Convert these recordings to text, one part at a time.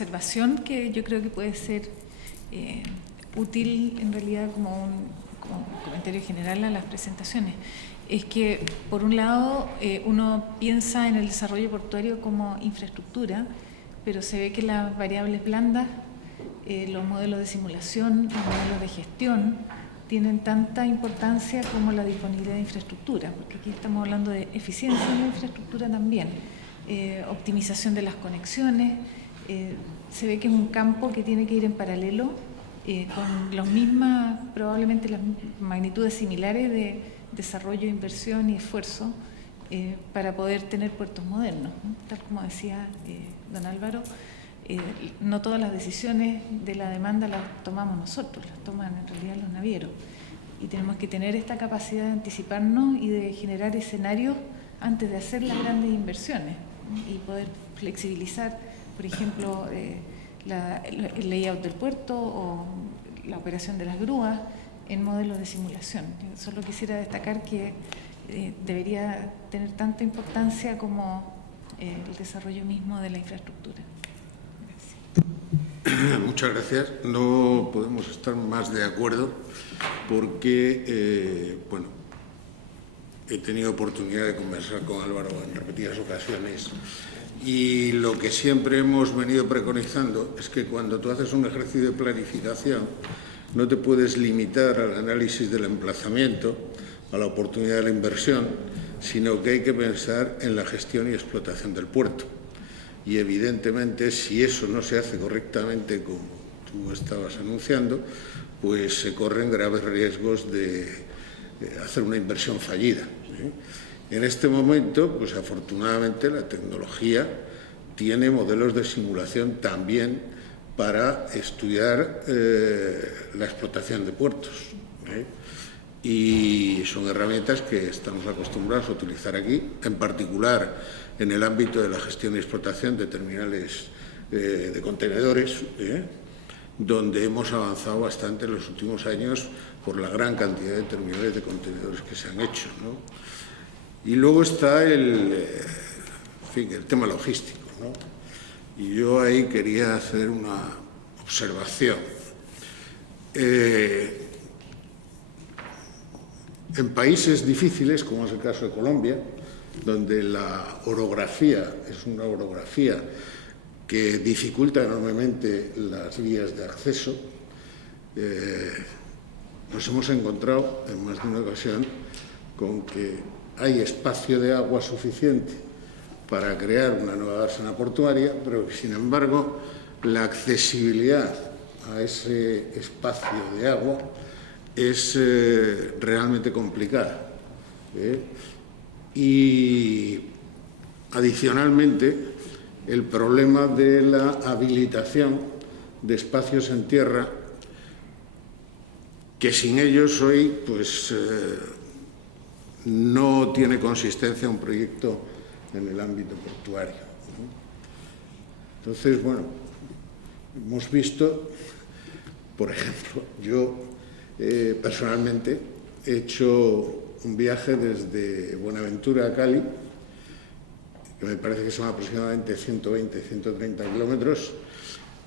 observación que yo creo que puede ser útil en realidad como un comentario general a las presentaciones, es que por un lado uno piensa en el desarrollo portuario como infraestructura, pero se ve que las variables blandas, los modelos de simulación, los modelos de gestión, tienen tanta importancia como la disponibilidad de infraestructura, porque aquí estamos hablando de eficiencia en la infraestructura también, optimización de las conexiones. Se ve que es un campo que tiene que ir en paralelo con las mismas, probablemente las magnitudes similares de desarrollo, inversión y esfuerzo para poder tener puertos modernos, ¿no? Tal como decía don Álvaro, no todas las decisiones de la demanda las tomamos nosotros, las toman en realidad los navieros, y tenemos que tener esta capacidad de anticiparnos y de generar escenarios antes de hacer las grandes inversiones, ¿no? Y poder flexibilizar, por ejemplo, el layout del puerto o la operación de las grúas en modelos de simulación. Yo solo quisiera destacar que debería tener tanta importancia como el desarrollo mismo de la infraestructura. Gracias. Muchas gracias. No podemos estar más de acuerdo porque, bueno, he tenido oportunidad de conversar con Álvaro en repetidas ocasiones y lo que siempre hemos venido preconizando es que cuando tú haces un ejercicio de planificación no te puedes limitar al análisis del emplazamiento, a la oportunidad de la inversión, sino que hay que pensar en la gestión y explotación del puerto. Y evidentemente, si eso no se hace correctamente, como tú estabas anunciando, pues se corren graves riesgos de hacer una inversión fallida, ¿sí? En este momento, pues afortunadamente, la tecnología tiene modelos de simulación también para estudiar la explotación de puertos, y son herramientas que estamos acostumbrados a utilizar aquí, en particular en el ámbito de la gestión y explotación de terminales de contenedores, donde hemos avanzado bastante en los últimos años por la gran cantidad de terminales de contenedores que se han hecho, ¿no? Y luego está el tema logístico, ¿no? Y yo ahí quería hacer una observación. En países difíciles, como es el caso de Colombia, donde la orografía es una orografía que dificulta enormemente las vías de acceso, nos hemos encontrado en más de una ocasión con que hay espacio de agua suficiente para crear una nueva dársena portuaria, pero sin embargo la accesibilidad a ese espacio de agua es realmente complicada. Y adicionalmente el problema de la habilitación de espacios en tierra, que sin ellos hoy pues no tiene consistencia un proyecto en el ámbito portuario, ¿no? Entonces, bueno, hemos visto, por ejemplo, yo personalmente he hecho un viaje desde Buenaventura a Cali, que me parece que son aproximadamente 120, 130 kilómetros,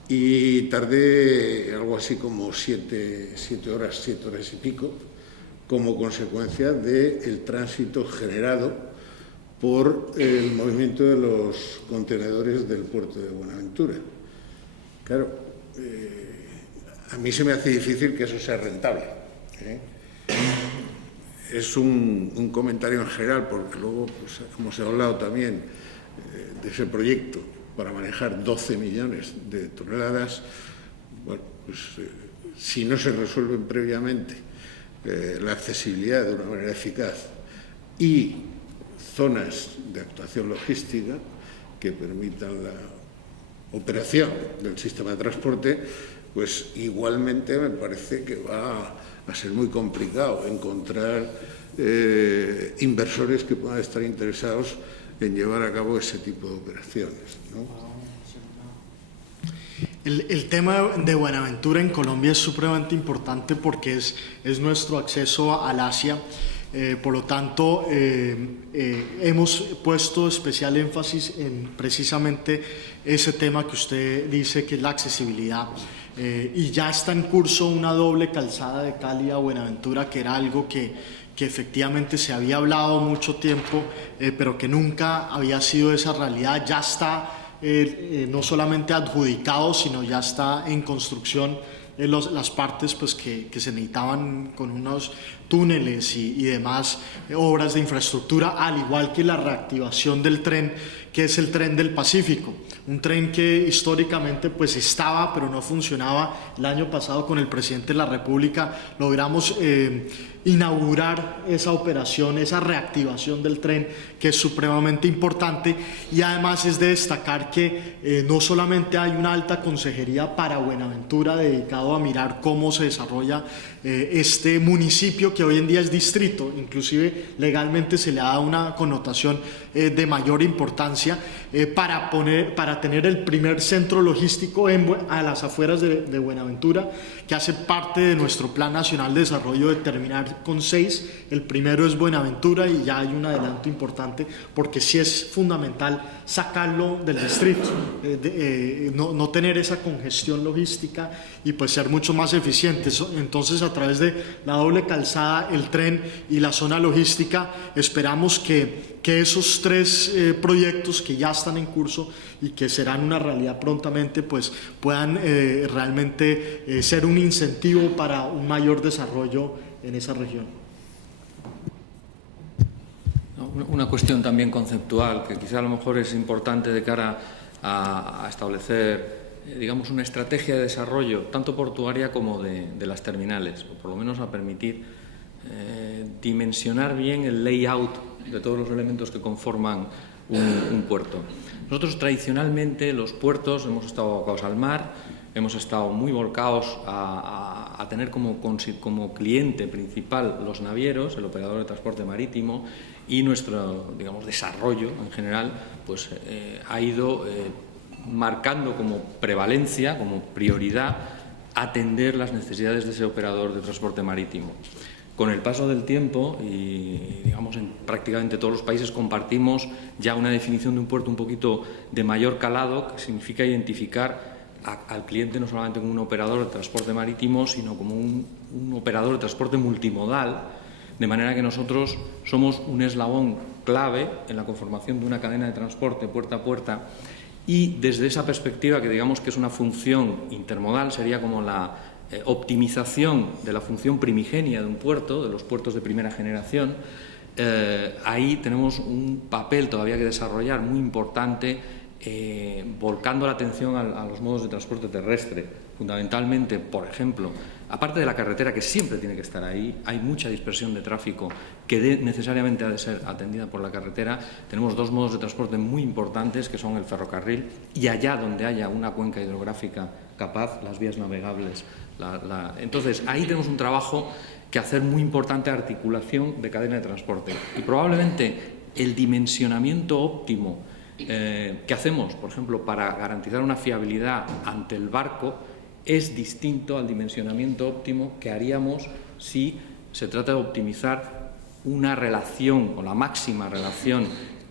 y tardé algo así como 7 horas y pico, como consecuencia del tránsito generado por el movimiento de los contenedores del puerto de Buenaventura. Claro, a mí se me hace difícil que eso sea rentable, Es un comentario en general, porque luego pues, hemos hablado también de ese proyecto para manejar 12 millones de toneladas. Bueno, pues si no se resuelven previamente la accesibilidad de una manera eficaz y zonas de actuación logística que permitan la operación del sistema de transporte, pues igualmente me parece que va a ser muy complicado encontrar inversores que puedan estar interesados en llevar a cabo ese tipo de operaciones, ¿no? El tema de Buenaventura en Colombia es supremamente importante porque es nuestro acceso al Asia Por lo tanto, hemos puesto especial énfasis en precisamente ese tema que usted dice, que es la accesibilidad. Y ya está en curso una doble calzada de Cali a Buenaventura, que era algo que efectivamente se había hablado mucho tiempo, pero que nunca había sido esa realidad. Ya está no solamente adjudicado, sino ya está en construcción las partes pues, que se necesitaban, con unos túneles y demás obras de infraestructura, al igual que la reactivación del tren, que es el tren del Pacífico, un tren que históricamente pues estaba pero no funcionaba. El año pasado, con el presidente de la República, logramos inaugurar esa operación, esa reactivación del tren, que es supremamente importante. Y además es de destacar que no solamente hay una alta consejería para Buenaventura dedicado a mirar cómo se desarrolla este municipio, que hoy en día es distrito, inclusive legalmente se le da una connotación de mayor importancia, para tener el primer centro logístico a las afueras de Buenaventura, que hace parte de nuestro Plan Nacional de Desarrollo, de terminar con 6. El primero es Buenaventura, y ya hay un adelanto importante, porque sí es fundamental sacarlo del distrito, no tener esa congestión logística y pues ser mucho más eficientes. Entonces, a través de la doble calzada, el tren y la zona logística, esperamos que esos 3 proyectos que ya están en curso y que serán una realidad prontamente, pues puedan realmente ser un incentivo para un mayor desarrollo en esa región. Una cuestión también conceptual, que quizá a lo mejor es importante de cara a establecer, digamos, una estrategia de desarrollo, tanto portuaria como de las terminales, o por lo menos a permitir dimensionar bien el layout de todos los elementos que conforman un puerto. Nosotros tradicionalmente los puertos hemos estado abocados al mar, hemos estado muy volcados a tener como cliente principal los navieros, el operador de transporte marítimo, y nuestro, digamos, desarrollo en general pues ha ido marcando como prevalencia, como prioridad, atender las necesidades de ese operador de transporte marítimo. Con el paso del tiempo, y digamos en prácticamente todos los países compartimos ya una definición de un puerto un poquito de mayor calado, que significa identificar al cliente no solamente como un operador de transporte marítimo, sino como un operador de transporte multimodal, de manera que nosotros somos un eslabón clave en la conformación de una cadena de transporte puerta a puerta. Y desde esa perspectiva, que digamos que es una función intermodal, sería como la optimización de la función primigenia de un puerto, de los puertos de primera generación, ahí tenemos un papel todavía que desarrollar muy importante, volcando la atención a los modos de transporte terrestre, fundamentalmente, por ejemplo, aparte de la carretera, que siempre tiene que estar ahí, hay mucha dispersión de tráfico que necesariamente ha de ser atendida por la carretera. Tenemos 2 modos de transporte muy importantes, que son el ferrocarril y, allá donde haya una cuenca hidrográfica capaz, las vías navegables. Entonces, ahí tenemos un trabajo que hacer muy importante, articulación de cadena de transporte. Y probablemente el dimensionamiento óptimo que hacemos, por ejemplo, para garantizar una fiabilidad ante el barco, es distinto al dimensionamiento óptimo que haríamos si se trata de optimizar una relación, o la máxima relación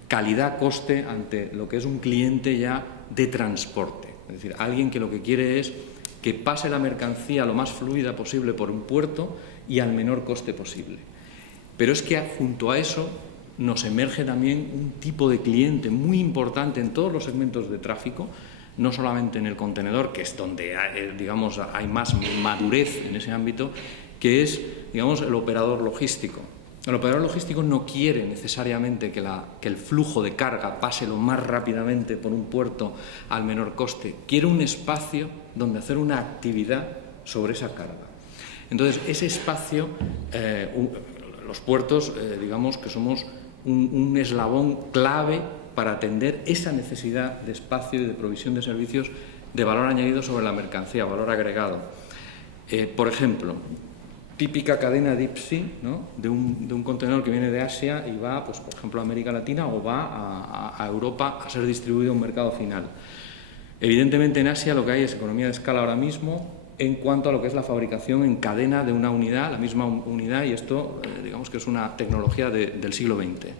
calidad-coste, ante lo que es un cliente ya de transporte. Es decir, alguien que lo que quiere es que pase la mercancía lo más fluida posible por un puerto y al menor coste posible. Pero es que junto a eso nos emerge también un tipo de cliente muy importante en todos los segmentos de tráfico, no solamente en el contenedor, que es donde digamos, hay más madurez en ese ámbito, que es, digamos, el operador logístico. El operador logístico no quiere necesariamente que el flujo de carga pase lo más rápidamente por un puerto al menor coste. Quiere un espacio donde hacer una actividad sobre esa carga. Entonces, ese espacio, los puertos, digamos que somos un eslabón clave para atender esa necesidad de espacio y de provisión de servicios de valor añadido sobre la mercancía, valor agregado. Por ejemplo, típica cadena deep sea, ¿no?, de un contenedor que viene de Asia y va, pues, por ejemplo, a América Latina o va a Europa a ser distribuido a un mercado final. Evidentemente, en Asia lo que hay es economía de escala ahora mismo, en cuanto a lo que es la fabricación en cadena de una unidad, la misma unidad, y esto digamos que es una tecnología del siglo XX.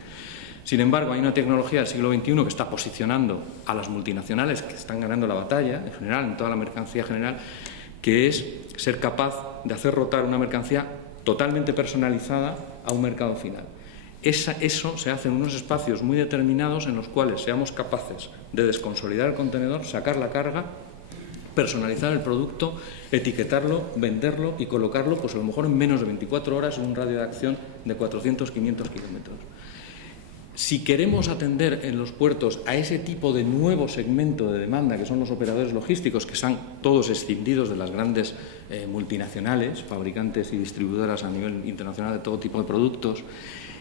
Sin embargo, hay una tecnología del siglo XXI que está posicionando a las multinacionales que están ganando la batalla, en general, en toda la mercancía general, que es ser capaz de hacer rotar una mercancía totalmente personalizada a un mercado final. Eso se hace en unos espacios muy determinados en los cuales seamos capaces de desconsolidar el contenedor, sacar la carga, personalizar el producto, etiquetarlo, venderlo y colocarlo, pues a lo mejor en menos de 24 horas en un radio de acción de 400-500 kilómetros. Si queremos atender en los puertos a ese tipo de nuevo segmento de demanda, que son los operadores logísticos, que están todos escindidos de las grandes multinacionales, fabricantes y distribuidoras a nivel internacional de todo tipo de productos,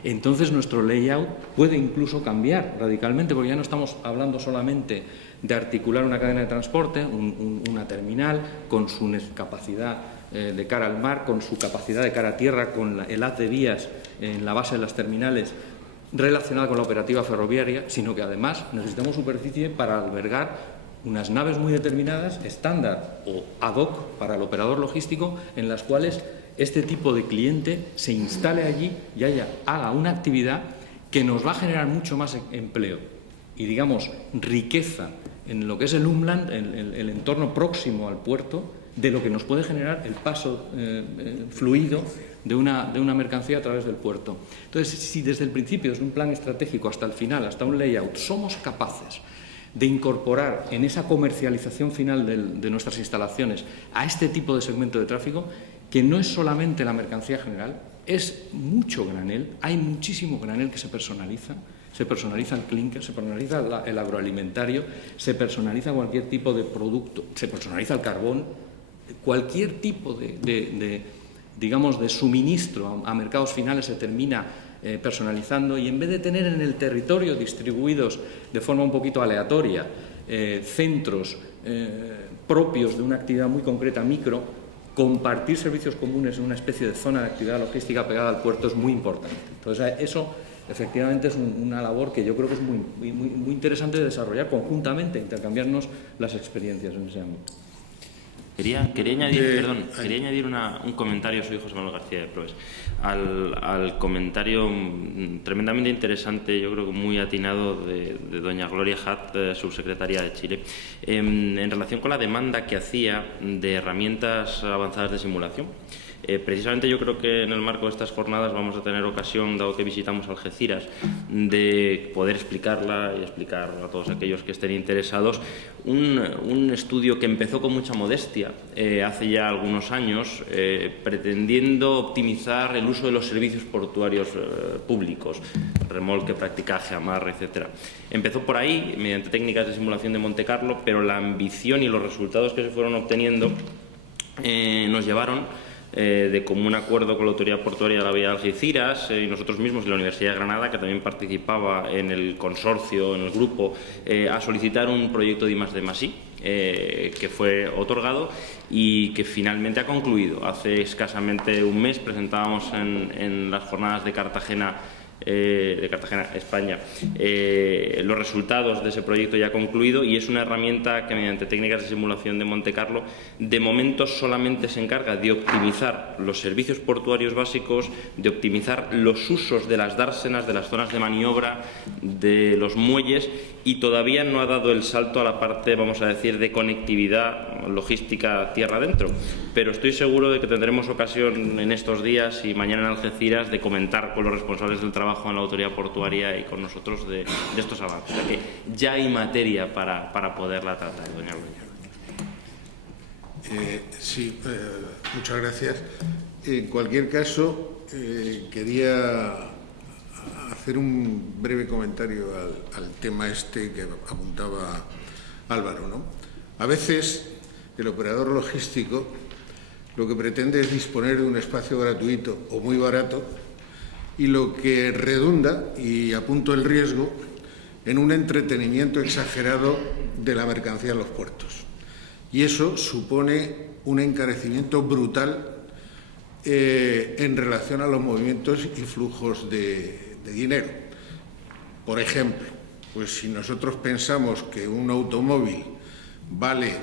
entonces nuestro layout puede incluso cambiar radicalmente, porque ya no estamos hablando solamente de articular una cadena de transporte, una terminal, con su capacidad de cara al mar, con su capacidad de cara a tierra, con el haz de vías en la base de las terminales, relacionada con la operativa ferroviaria, sino que además necesitamos superficie para albergar unas naves muy determinadas, estándar o ad hoc para el operador logístico, en las cuales este tipo de cliente se instale allí y haga una actividad que nos va a generar mucho más empleo y, digamos, riqueza en lo que es el umland, el entorno próximo al puerto, de lo que nos puede generar el paso fluido de una mercancía a través del puerto. Entonces, si desde el principio, desde un plan estratégico hasta el final, hasta un layout, somos capaces de incorporar en esa comercialización final de nuestras instalaciones a este tipo de segmento de tráfico, que no es solamente la mercancía general, es mucho granel, hay muchísimo granel que se personaliza el clinker, se personaliza el agroalimentario, se personaliza cualquier tipo de producto, se personaliza el carbón, cualquier tipo digamos, de suministro a mercados finales se termina personalizando, y en vez de tener en el territorio distribuidos de forma un poquito aleatoria centros propios de una actividad muy concreta, micro, compartir servicios comunes en una especie de zona de actividad logística pegada al puerto es muy importante. Entonces, eso efectivamente es una labor que yo creo que es muy interesante de desarrollar conjuntamente, intercambiarnos las experiencias en ese ámbito. Quería añadir un comentario, soy José Manuel García de Proes, al comentario tremendamente interesante, yo creo que muy atinado, de doña Gloria Hatt, subsecretaria de Chile, en relación con la demanda que hacía de herramientas avanzadas de simulación. Precisamente yo creo que en el marco de estas jornadas vamos a tener ocasión, dado que visitamos Algeciras, de poder explicarla y explicar a todos aquellos que estén interesados un estudio que empezó con mucha modestia hace ya algunos años, pretendiendo optimizar el uso de los servicios portuarios públicos, remolque, practicaje, amarre, etc. Empezó por ahí, mediante técnicas de simulación de Monte Carlo, pero la ambición y los resultados que se fueron obteniendo nos llevaron, de común acuerdo con la Autoridad Portuaria de la Bahía de Algeciras y nosotros mismos y la Universidad de Granada, que también participaba en el consorcio, en el grupo, a solicitar un proyecto de I+D+I, que fue otorgado y que finalmente ha concluido. Hace escasamente un mes presentábamos en las jornadas de Cartagena, España, los resultados de ese proyecto ya concluido, y es una herramienta que, mediante técnicas de simulación de Monte Carlo, de momento solamente se encarga de optimizar los servicios portuarios básicos, de optimizar los usos de las dársenas, de las zonas de maniobra, de los muelles, y todavía no ha dado el salto a la parte, vamos a decir, de conectividad logística tierra adentro. Pero estoy seguro de que tendremos ocasión en estos días y mañana en Algeciras de comentar con los responsables del trabajo en la Autoridad Portuaria y con nosotros de estos avances. O sea que ya hay materia para poderla tratar, doña Gloria. Sí, muchas gracias. En cualquier caso, quería hacer un breve comentario al tema este que apuntaba Álvaro, ¿no? A veces el operador logístico lo que pretende es disponer de un espacio gratuito o muy barato, y lo que redunda, y apunto el riesgo, en un entretenimiento exagerado de la mercancía en los puertos. Y eso supone un encarecimiento brutal en relación a los movimientos y flujos de dinero. Por ejemplo, pues si nosotros pensamos que un automóvil vale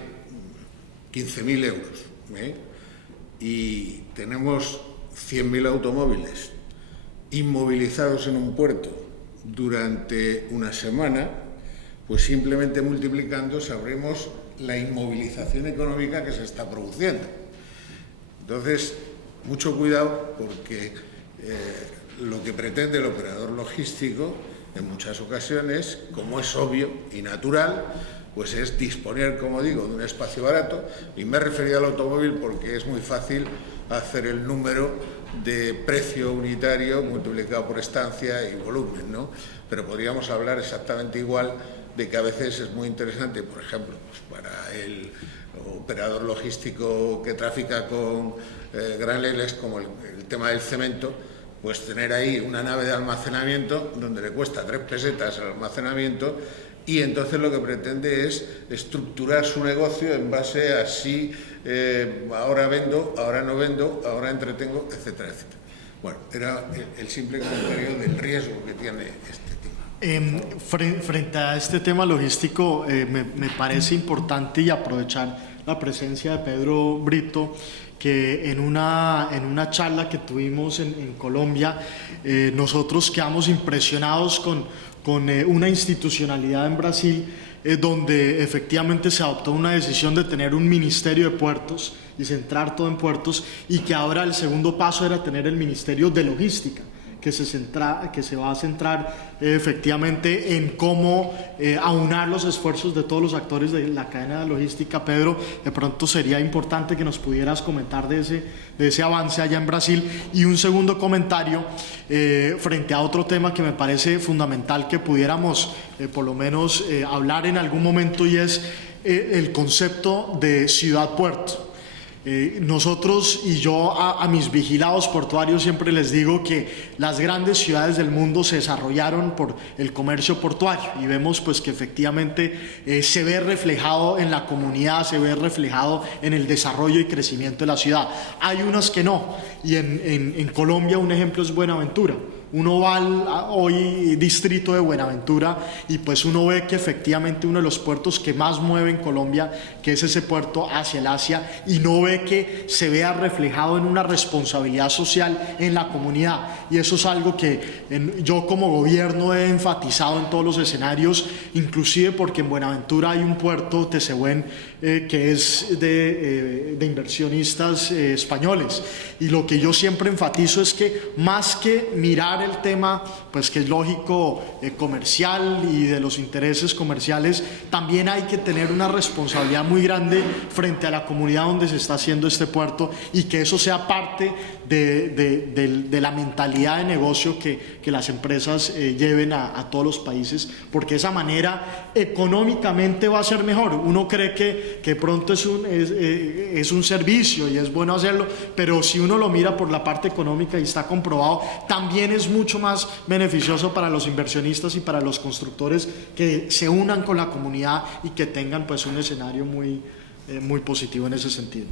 15.000 euros, y tenemos 100.000 automóviles inmovilizados en un puerto durante una semana, pues simplemente multiplicando sabremos la inmovilización económica que se está produciendo. Entonces, mucho cuidado, porque lo que pretende el operador logístico en muchas ocasiones, como es obvio y natural, pues es disponer, como digo, de un espacio barato, y me he referido al automóvil porque es muy fácil hacer el número de precio unitario multiplicado por estancia y volumen, ¿no? Pero podríamos hablar exactamente igual de que a veces es muy interesante, por ejemplo, pues para el operador logístico que trafica con graneles, como el tema del cemento, pues tener ahí una nave de almacenamiento donde le cuesta 3 pesetas el almacenamiento, y entonces lo que pretende es estructurar su negocio en base a si ahora vendo, ahora no vendo, ahora entretengo, etcétera, etcétera. Bueno, era el simple comentario del riesgo que tiene este tema. Frente a este tema logístico, me parece importante y aprovechar la presencia de Pedro Brito, que en una charla que tuvimos en Colombia, nosotros quedamos impresionados con una institucionalidad en Brasil, donde efectivamente se adoptó una decisión de tener un ministerio de puertos y centrar todo en puertos, y que ahora el segundo paso era tener el ministerio de logística, que se va a centrar efectivamente en cómo aunar los esfuerzos de todos los actores de la cadena de logística. Pedro, de pronto sería importante que nos pudieras comentar de ese avance allá en Brasil. Y un segundo comentario frente a otro tema que me parece fundamental que pudiéramos por lo menos hablar en algún momento, y es el concepto de ciudad-puerto. Nosotros, y yo a mis vigilados portuarios siempre les digo que las grandes ciudades del mundo se desarrollaron por el comercio portuario, y vemos pues que efectivamente se ve reflejado en la comunidad, se ve reflejado en el desarrollo y crecimiento de la ciudad. Hay unas que no, y en Colombia un ejemplo es Buenaventura. Uno va al hoy distrito de Buenaventura y pues uno ve que efectivamente uno de los puertos que más mueve en Colombia, que es ese puerto hacia el Asia, y no ve que se vea reflejado en una responsabilidad social en la comunidad. Y eso es algo que yo como gobierno he enfatizado en todos los escenarios, inclusive porque en Buenaventura hay un puerto, Tezehuén, que es de inversionistas españoles, y lo que yo siempre enfatizo es que más que mirar el tema, pues que es lógico, comercial y de los intereses comerciales, también hay que tener una responsabilidad muy grande frente a la comunidad donde se está haciendo este puerto, y que eso sea parte de la mentalidad de negocio que las empresas lleven a todos los países, porque de esa manera económicamente va a ser mejor. Uno cree que pronto es un servicio y es bueno hacerlo, pero si uno lo mira por la parte económica, y está comprobado, también es mucho más beneficioso para los inversionistas y para los constructores que se unan con la comunidad y que tengan pues un escenario muy positivo en ese sentido.